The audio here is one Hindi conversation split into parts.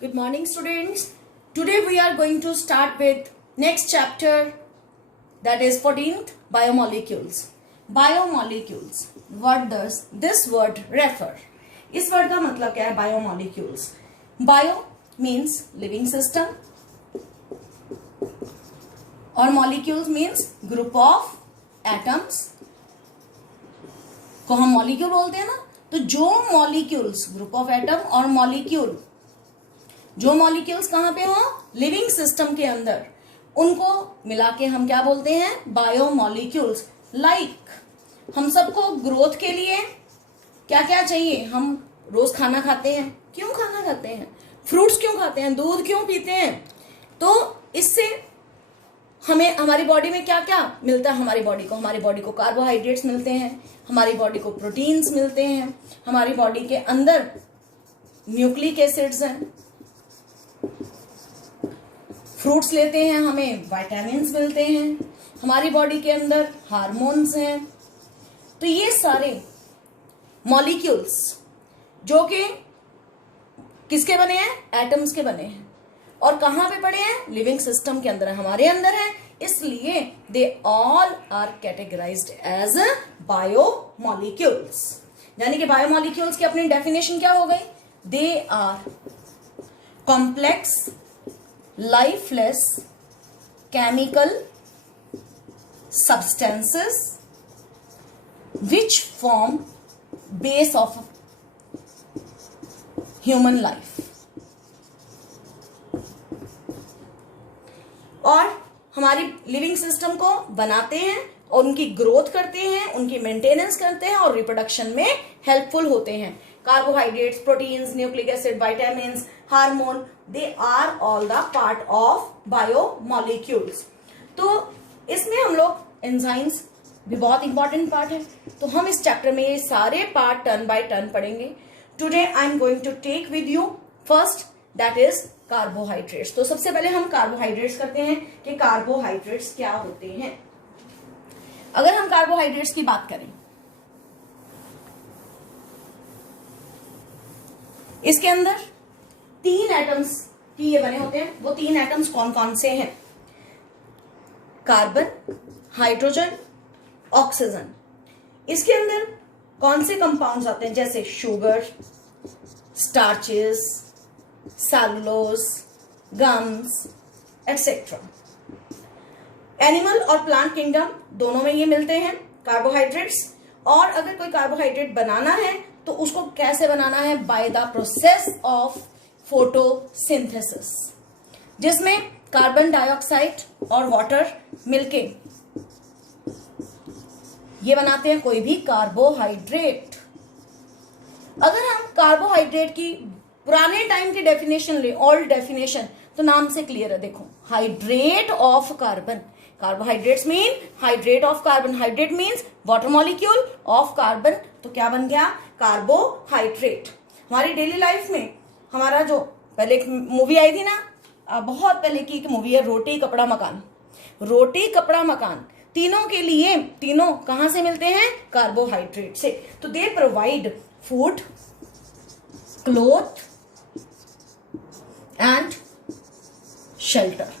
Good morning, students. Today we are going to start with next chapter, that is 14th, biomolecules. Biomolecules. What does this word refer? इस word का मतलब क्या है? Biomolecules. Bio means living system और molecules means group of atoms को हम molecule बोलते हैं ना. तो जो molecules group of atom और molecule जो मॉलिक्यूल्स कहाँ पे हो? लिविंग सिस्टम के अंदर, उनको मिला के हम क्या बोलते हैं? बायोमॉलिक्यूल्स. लाइक हम सबको ग्रोथ के लिए क्या क्या चाहिए? हम रोज खाना खाते हैं. क्यों खाना खाते हैं? फ्रूट्स क्यों खाते हैं? दूध क्यों पीते हैं? तो इससे हमें हमारी बॉडी में क्या क्या मिलता है? हमारी बॉडी को कार्बोहाइड्रेट्स मिलते हैं, हमारी बॉडी को प्रोटीन्स मिलते हैं, हमारी बॉडी के अंदर न्यूक्लिक एसिड्स हैं, फ्रूट्स लेते हैं हमें विटामिन्स मिलते हैं, हमारी बॉडी के अंदर हार्मोन्स हैं. तो ये सारे मॉलिक्यूल्स जो कि किसके बने हैं? एटम्स के बने हैं. और कहाँ पे पड़े हैं? लिविंग सिस्टम के अंदर है, हमारे अंदर है. इसलिए they all are categorised as biomolecules. यानी कि बायोमॉलिक्यूल्स की अपनी डेफिनेशन क्या हो गई? They are complex lifeless chemical substances which form base of human life. और हमारी लिविंग सिस्टम को बनाते हैं और उनकी ग्रोथ करते हैं, उनकी मेंटेनेंस करते हैं और रिप्रोडक्शन में हेल्पफुल होते हैं. Carbohydrates, proteins, nucleic acid, vitamins, hormone, they are all the part of biomolecules. तो इसमें हम लोग एंजाइम्स भी बहुत इंपॉर्टेंट पार्ट है. तो हम इस चैप्टर में ये सारे पार्ट टर्न बाय टर्न पढ़ेंगे. Today I am going to take with you first, that is carbohydrates. तो सबसे पहले हम कार्बोहाइड्रेट्स करते हैं कि कार्बोहाइड्रेट्स क्या होते हैं. अगर हम कार्बोहाइड्रेट्स की बात करें, इसके अंदर 3 एटम्स की ये बने होते हैं. वो 3 एटम्स कौन कौन से हैं? Carbon, hydrogen, oxygen. इसके अंदर कौन से कंपाउंड्स आते हैं? जैसे sugar, starches, cellulose, gums etcetera. Animal और प्लांट किंगडम दोनों में ये मिलते हैं कार्बोहाइड्रेट्स. और अगर कोई कार्बोहाइड्रेट बनाना है तो उसको कैसे बनाना है? By the process of photosynthesis, जिसमें कार्बन डाइऑक्साइड और वाटर मिलके ये बनाते हैं कोई भी कार्बोहाइड्रेट. अगर हम कार्बोहाइड्रेट की पुराने टाइम की डेफिनेशन ले, ओल्ड डेफिनेशन, तो नाम से क्लियर है. देखो, hydrate of carbon. Carbohydrates mean hydrate of carbon. Hydrate means water molecule of carbon. तो क्या बन गया? कार्बोहाइड्रेट. हमारी डेली लाइफ में हमारा जो पहले एक मूवी आई थी ना, बहुत पहले की एक मूवी है, रोटी कपड़ा मकान. रोटी कपड़ा मकान, तीनों के लिए, तीनों कहां से मिलते हैं? कार्बोहाइड्रेट से. तो they provide food, cloth and shelter.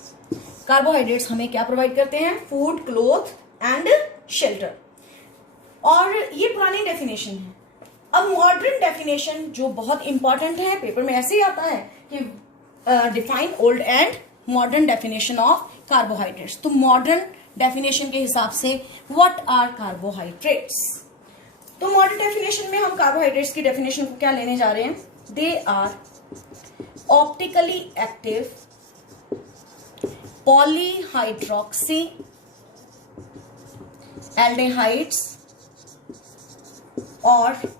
Carbohydrates हमें क्या प्रोवाइड करते हैं? Food, cloth and shelter. और ये पुरानी डेफिनेशन है. अब मॉडर्न डेफिनेशन जो बहुत इंपॉर्टेंट है, पेपर में ऐसे ही आता है कि define old and modern definition of carbohydrates. तो मॉडर्न डेफिनेशन के हिसाब से व्हाट आर कार्बोहाइड्रेट्स? तो मॉडर्न डेफिनेशन में हम कार्बोहाइड्रेट्स की डेफिनेशन को क्या लेने जा रहे हैं? They are optically active polyhydroxy aldehydes और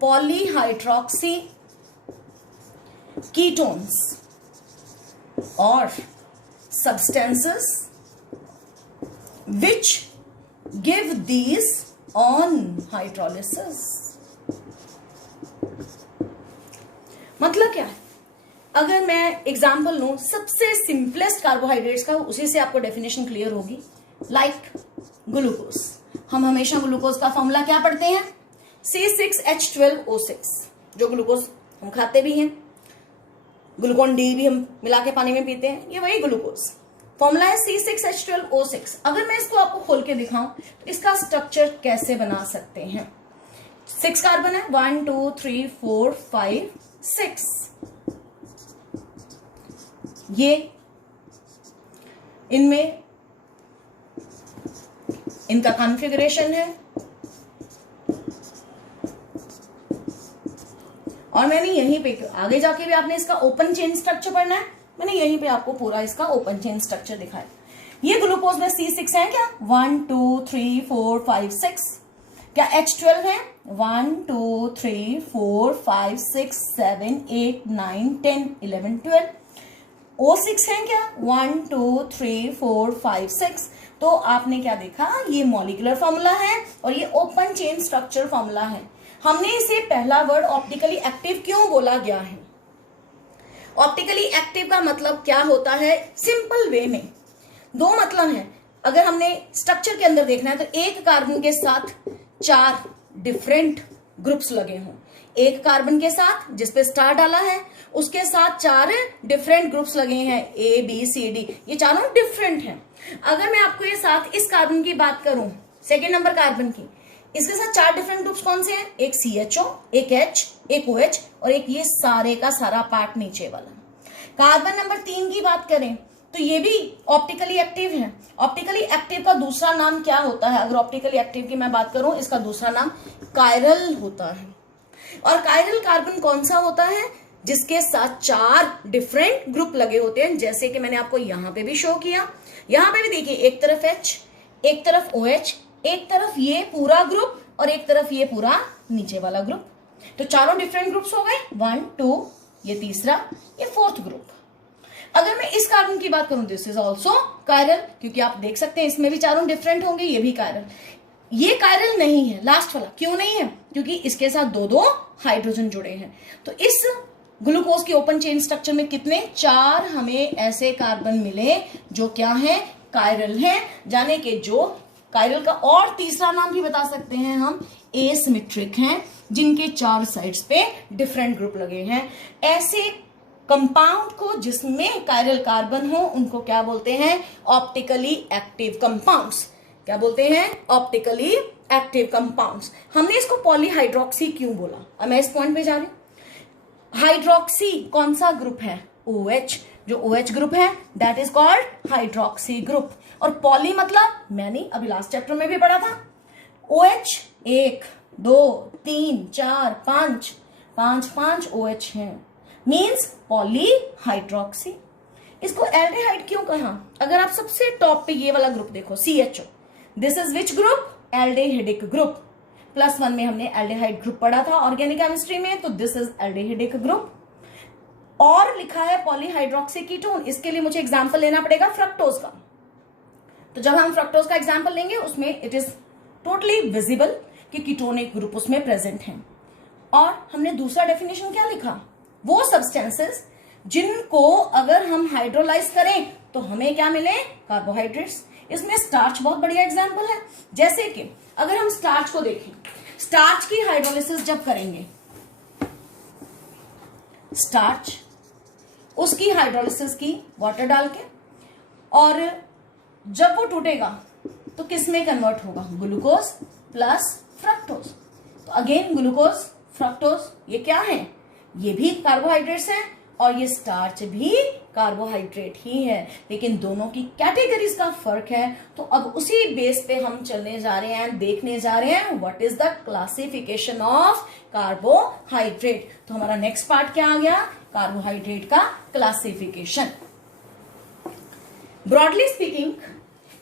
पॉलीहाइड्रोक्सी कीटोन्स और substances which give these on hydrolysis. मतलब क्या है? अगर मैं एग्जाम्पल लूं सबसे सिंपलेस्ट कार्बोहाइड्रेट्स का, उसी से आपको डेफिनेशन क्लियर होगी. Like glucose. हम हमेशा ग्लूकोज का फॉर्मूला क्या पढ़ते हैं? C6H12O6, जो ग्लूकोज हम खाते भी हैं. ग्लूकोन डी भी हम मिला के पानी में पीते हैं, ये वही ग्लूकोज। फॉर्मूला है C6H12O6। अगर मैं इसको आपको खोल के दिखाऊं तो इसका स्ट्रक्चर कैसे बना सकते हैं। 6 कार्बन है, 1 2 3 4 5 6। ये इनमें इनका कॉन्फ़िगरेशन है, और मैंने यहीं पे, आगे जाके भी आपने इसका ओपन चेन स्ट्रक्चर पढ़ना है, मैंने यहीं पे आपको पूरा इसका ओपन चेन स्ट्रक्चर दिखाया। ये ग्लूकोज में C6 है क्या, 1 2 3 4 5 6। क्या H12 है, 1 2 3 4 5 6 7 8 9 10 11 12। O6 है क्या, 1 2 3 4 5 6। तो आपने क्या देखा, ये मॉलिक्यूलर फॉर्मूला है और ये ओपन चेन स्ट्रक्चर फॉर्मूला है। हमने इसे पहला वर्ड ऑप्टिकली एक्टिव क्यों बोला गया है। ऑप्टिकली एक्टिव का मतलब क्या होता है, सिंपल वे में दो मतलब है। अगर हमने स्ट्रक्चर के अंदर देखना है तो एक कार्बन के साथ 4 डिफरेंट ग्रुप्स लगे हों, एक कार्बन के साथ जिसपे स्टार डाला है उसके साथ 4 डिफरेंट ग्रुप्स लगे हैं, A B C D, ये चारों डिफरेंट हैं। अगर मैं आपको ये साथ इस कार्बन की बात करूं, सेकेंड नंबर कार्बन की, इसके साथ 4 डिफरेंट ग्रुप्स कौन से हैं, एक CHO, एक H, एक OH और एक ये सारे का सारा पार्ट नीचे वाला। कार्बन नंबर 3 की बात करें तो ये भी ऑप्टिकली एक्टिव है। ऑप्टिकली एक्टिव का दूसरा नाम क्या होता है, अगर ऑप्टिकली एक्टिव की मैं बात करूं, इसका दूसरा नाम कायरल होता है। और कायरल कार्बन कौन सा होता है, जिसके साथ 4 डिफरेंट ग्रुप लगे होते हैं, जैसे कि मैंने आपको यहां पे भी शो किया। यहां पे भी देखिए, एक तरफ H, एक तरफ OH, एक तरफ ये पूरा ग्रुप और एक तरफ ये पूरा नीचे वाला ग्रुप। तो चारों डिफरेंट ग्रुप्स हो गए, 1 2, ये तीसरा, ये फोर्थ ग्रुप। अगर मैं इस कार्बन की बात करूं, दिस इज ऑल्सो कायरल, क्योंकि आप देख सकते हैं इसमें भी चारों डिफरेंट होंगे, ये भी कायरल। ये कायरल नहीं है लास्ट वाला, क्यों नहीं है, क्योंकि इसके साथ 2 हाइड्रोजन जुड़े हैं। तो इस ग्लूकोज की ओपन चेन स्ट्रक्चर में कितने, 4 हमें ऐसे कार्बन मिले जो क्या है, कायरल हैं, जाने के जो कायरल का और तीसरा नाम भी बता सकते हैं हम, एसिमेट्रिक हैं, जिनके 4 साइड्स पे डिफरेंट ग्रुप लगे हैं। ऐसे कंपाउंड को जिसमें कायरल कार्बन हो उनको क्या बोलते हैं, ऑप्टिकली एक्टिव कंपाउंड्स। क्या बोलते हैं, ऑप्टिकली एक्टिव कंपाउंड्स। हमने इसको पॉलीहाइड्रोक्सी क्यों बोला, अब मैं इस पॉइंट पे जा रही हूं। हाइड्रोक्सी कौन सा ग्रुप है, OH, जो OH ग्रुप है that is called hydroxy group. और पॉली मतलब मैंने अभी लास्ट चैप्टर में भी पढ़ा था, OH 1 2 3 4 5 5 OH हैं, मीन्स पॉलीहाइड्रोक्सी। इसको एल्डिहाइड क्यों कहा, अगर आप सबसे टॉप पे ये वाला ग्रुप देखो, CHO, this is which group, aldehydic group. +1 में हमने एल्डिहाइड ग्रुप पढ़ा था ऑर्गेनिक केमिस्ट्री में, तो दिस इज एल्डिहाइडिक ग्रुप। और लिखा है पॉलीहाइड्रोक्सी कीटोन, इसके लिए मुझे एग्जांपल लेना पड़ेगा फ्रक्टोज का। तो जब हम फ्रक्टोज का एग्जांपल लेंगे उसमें इट इज टोटली विजिबल कि कीटोनिक ग्रुप उसमें प्रेजेंट है। और हमने दूसरा डेफिनेशन क्या लिखा, वो सब्सटेंसेस जिनको अगर हम हाइड्रोलाइज करें तो हमें क्या मिले, कार्बोहाइड्रेट्स। इसमें स्टार्च बहुत बढ़िया एग्जांपल है। जैसे कि अगर हम स्टार्च को देखें, स्टार्च की हाइड्रोलिसिस जब करेंगे, स्टार्च उसकी हाइड्रोलिसिस की वाटर डाल के, और जब वो टूटेगा तो किस में कन्वर्ट होगा, ग्लूकोज प्लस फ्रक्टोज। तो अगेन ग्लूकोज फ्रक्टोज ये क्या है, ये भी कार्बोहाइड्रेट्स हैं और ये स्टार्च भी कार्बोहाइड्रेट ही है, लेकिन दोनों की कैटेगरीज का फर्क है। तो अब उसी बेस पे हम चलने जा रहे हैं, देखने जा रहे हैं what is the classification of carbohydrate. तो हमारा नेक्स्ट पार्ट क्या आ गया, कार्बोहाइड्रेट का क्लासिफिकेशन। ब्रॉडली स्पीकिंग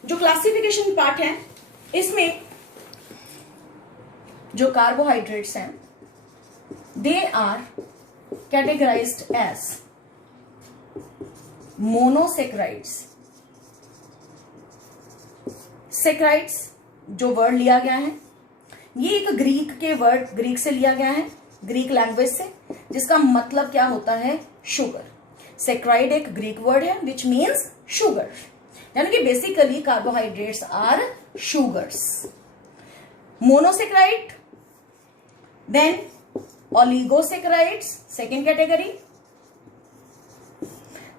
जो क्लासिफिकेशन पार्ट है, इसमें जो कार्बोहाइड्रेट्स हैं they are categorised as monosaccharides. Saccharides जो वर्ड लिया गया है, ये एक ग्रीक के वर्ड, ग्रीक से लिया गया है, ग्रीक लैंग्वेज से, जिसका मतलब क्या होता है, शुगर। सेक्राइड एक ग्रीक वर्ड है विच मीन्स शुगर, यानी कि basically carbohydrates are sugars. Monosaccharide, then oligosaccharides second category,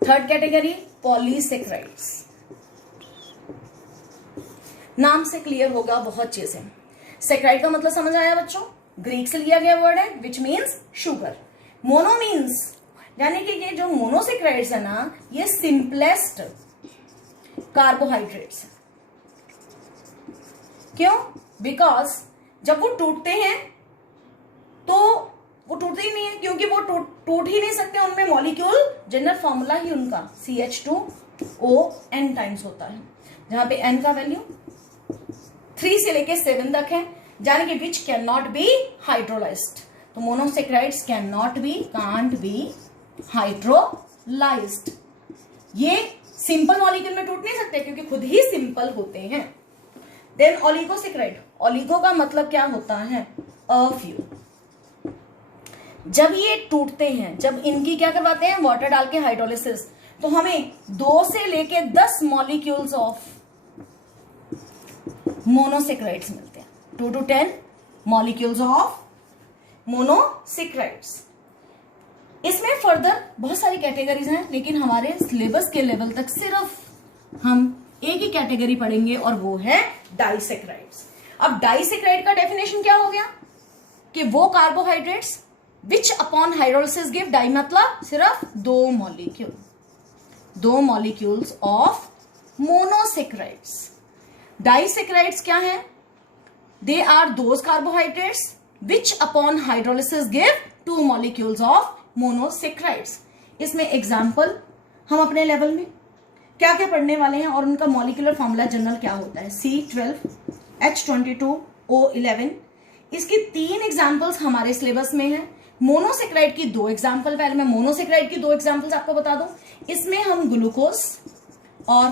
third category polysaccharides. नाम से क्लियर होगा बहुत चीजें। सेक्राइड का मतलब समझ आया बच्चों, ग्रीक से लिया गया वर्ड है which means sugar. Mono means यानी कि ये जो मोनोसेक्राइड्स है ना, ये सिंपलेस्ट कार्बोहाइड्रेट्स है। क्यों? बिकॉज जब वो टूटते हैं तो वो टूटते ही नहीं है, क्योंकि वो टूट ही नहीं सकते, उनमें मॉलिक्यूल जनरल फॉर्मूला ही उनका CH2O n टाइम्स होता है, जहां पे n का वैल्यू 3 से लेके 7 तक है, यानी कि which can not be hydrolysed. तो monosaccharides can not be, can't be hydrolysed. ये सिंपल मॉलिक्यूल में टूट नहीं सकते क्योंकि खुद ही सिंपल होते हैं। देन ओलिगोसेक्राइड, ओलिगो का मतलब क्या होता है? A few. जब ये टूटते हैं, जब इनकी क्या करवाते हैं, वाटर डाल के हाइड्रोलिसिस, तो हमें 2 से लेके 10 मॉलिक्यूल्स ऑफ मोनोसेक्राइड्स मिलते हैं। 2 to 10 मॉलिक्यूल्स ऑफ मोनोसेक्राइड्स। इसमें फर्दर बहुत सारी कैटेगरीज हैं, लेकिन हमारे सिलेबस के लेवल तक सिर्फ हम एक ही कैटेगरी पढ़ेंगे और वो है डाइसेक्राइड्स। अब डाइसेक्राइड का डेफिनेशन क्या हो गया कि वो carbohydrates which upon hydrolysis give di, मतलब सिर्फ 2 मॉलिक्यूल्स ऑफ मोनोसेक्राइड्स। डाइसेक्राइड्स क्या है? They are those carbohydrates which upon hydrolysis give 2 molecules of monosaccharides. इसमें एग्जाम्पल हम अपने लेवल में क्या क्या पढ़ने वाले हैं और उनका मॉलिक्यूलर फॉर्मूला जनरल क्या होता है। C12H22O11, इसकी 3 एग्जाम्पल्स हमारे सिलेबस में है। मोनोसेक्राइड की 2 एग्जाम्पल, पहले मैं मोनोसेक्राइड की 2 एग्जाम्पल्स आपको बता दूं। इसमें हम ग्लूकोज और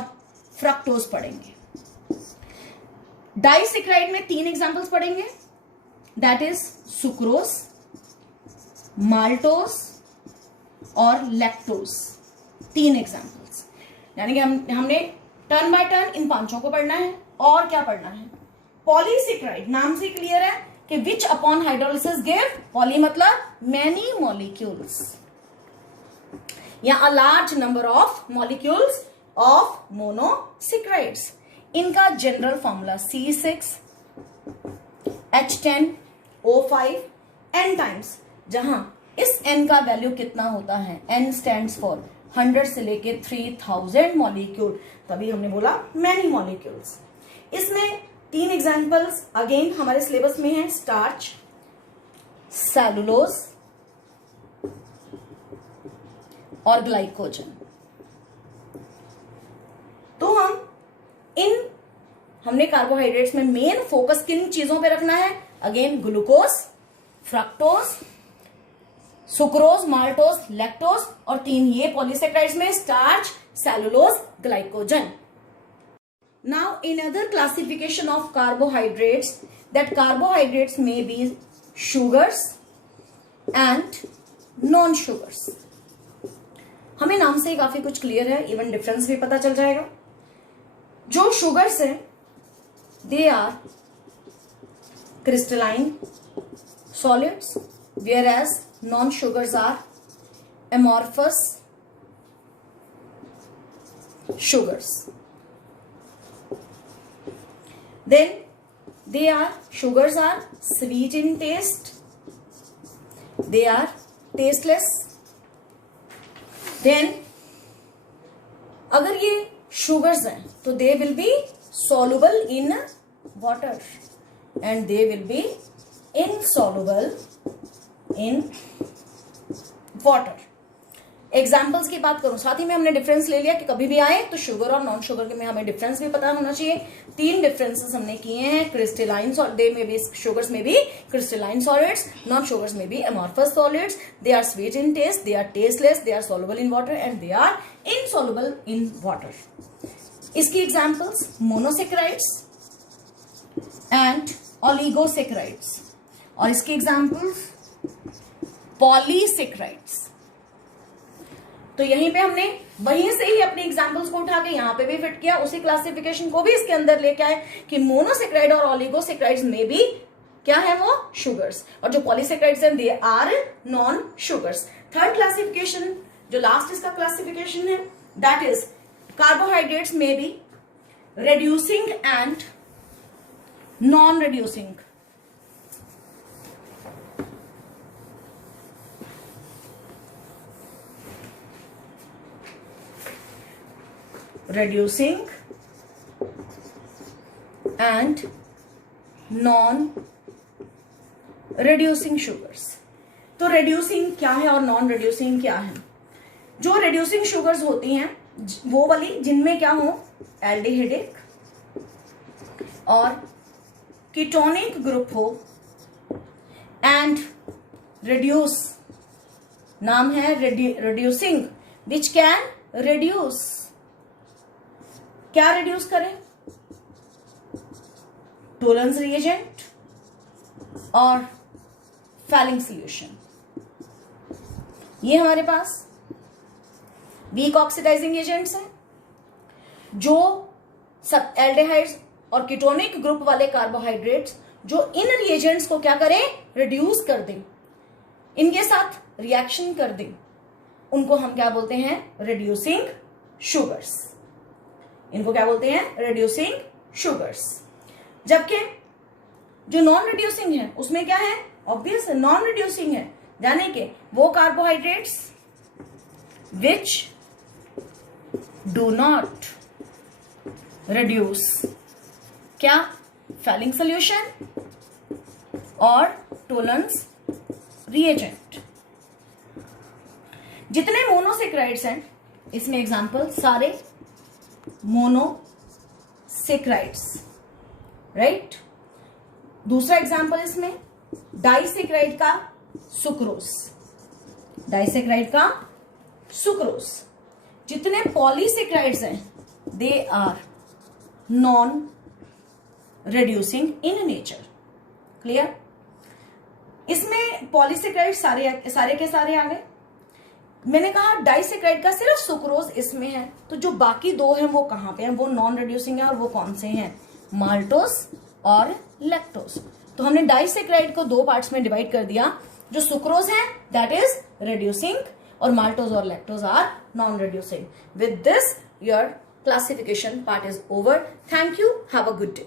फ्रक्टोज पढ़ेंगे। डाइसेक्राइड में 3 एग्जाम्पल्स पढ़ेंगे, दैट इज सुक्रोज, माल्टोज और लैक्टोज। 3 एग्जाम्पल्स, यानी कि हमने टर्न बाय टर्न इन 5 को पढ़ना है। और क्या पढ़ना है? पॉलीसेक्राइड, नाम से क्लियर है कि which upon hydrolysis give, poly मतलब मैनी मॉलिक्यूल्स या a large number of molecules of monosaccharides. इनका general formula C6H10O5 n times, जहां इस n का वैल्यू कितना होता है? n स्टैंड्स फॉर 100 से लेके 3000 मॉलिक्यूल, तभी हमने बोला मैनी मॉलिक्यूल्स। इसमें 3 एग्जाम्पल्स अगेन हमारे सिलेबस में है, स्टार्च, सेलुलोज और ग्लाइकोजन। तो हमने कार्बोहाइड्रेट्स में मेन फोकस किन चीजों पे रखना है? Again glucose, fructose, sucrose, maltose, lactose, और 3 ये पॉलीसेक्राइड्स में starch, cellulose, glycogen. Now in other classification of carbohydrates, that carbohydrates may be sugars and non-sugars. हमें नाम से ही काफी कुछ क्लियर है, इवन डिफरेंस भी पता चल जाएगा। जो शुगर्स है they are crystalline solids, whereas non-sugars are amorphous sugars. Then sugars are sweet in taste, they are tasteless. Then अगर ये sugars हैं तो they will be soluble in water and they will be insoluble in water. Examples की बात करूं, साथ ही में हमने डिफरेंस ले लिया कि कभी भी आए तो शुगर और नॉन शुगर के में हमें डिफरेंस भी पता होना चाहिए। 3 डिफरेंसेस हमने किए हैं, crystalline, they may be sugars may be crystalline solids, non sugars may be amorphous solids, they are sweet in taste, they are tasteless, they are soluble in water and they are insoluble in water. इसकी एग्जाम्पल्स मोनोसेक्राइड्स एंड ओलिगोसेक्राइड्स, और इसकी एग्जाम्पल्स पॉलीसेक्राइड्स। तो यहीं पे हमने वहीं से ही अपने एग्जाम्पल्स को उठा के यहाँ पे भी फिट किया, उसी क्लासिफिकेशन को भी इसके अंदर लेके आए कि मोनोसेक्राइड और ओलिगोसेक्राइड्स में भी क्या है वो शुगर्स, और जो पॉलीसेक्राइड्स हैं they are non sugars. Third classification जो लास्ट इसका क्लासिफिकेशन है दैट इज कार्बोहाइड्रेट्स में be reducing and non-reducing. Reducing and non-reducing sugars. तो reducing क्या है और non-reducing क्या है? जो reducing sugars होती हैं वो वाली जिनमें क्या हो, एल्डिहाइडिक और कीटोनिक ग्रुप हो एंड रिड्यूस, नाम है रिड्यूसिंग, विच कैन रिड्यूस, क्या रिड्यूस करें, टोलेंस रिएजेंट और फैलिंग सॉल्यूशन। ये हमारे पास वीक ऑक्सीडाइजिंग एजेंट्स हैं जो सब एल्डिहाइड्स और कीटोनिक ग्रुप वाले कार्बोहाइड्रेट्स जो इन रिएजेंट्स को क्या करें, रिड्यूस कर दें, इनके साथ रिएक्शन कर दें, उनको हम क्या बोलते हैं, रिड्यूसिंग शुगर्स। इनको क्या बोलते हैं, रिड्यूसिंग शुगर्स। जबकि जो नॉन रिड्यूसिंग है उसमें क्या है, ऑब्वियस नॉन रिड्यूसिंग है, यानी कि वो carbohydrates which do not reduce क्या, फैलिंग सॉल्यूशन और टोलेंस रिएजेंट। जितने मोनोसेक्राइड्स हैं इसमें एग्जांपल सारे मोनोसेक्राइड्स, राइट। दूसरा एग्जांपल इसमें डाइसेक्राइड का सुक्रोज, डाइसेक्राइड का सुक्रोज। जितने पॉलीसेक्राइड्स हैं they are non reducing in nature, clear. इसमें पॉलीसेक्राइड सारे के सारे आ गए। मैंने कहा डाइसेक्राइड का सिर्फ सुक्रोज इसमें है, तो जो बाकी दो हैं वो कहां पे हैं, वो नॉन रिड्यूसिंग है, और वो कौन से हैं, माल्टोस और लैक्टोस। तो हमने डाइसेक्राइड को दो पार्ट्स में डिवाइड कर दिया, जो सुक्रोज है दैट इज रिड्यूसिंग और माल्टोस और lactose are non reducing. With this your classification part is over. Thank you. Have a good day.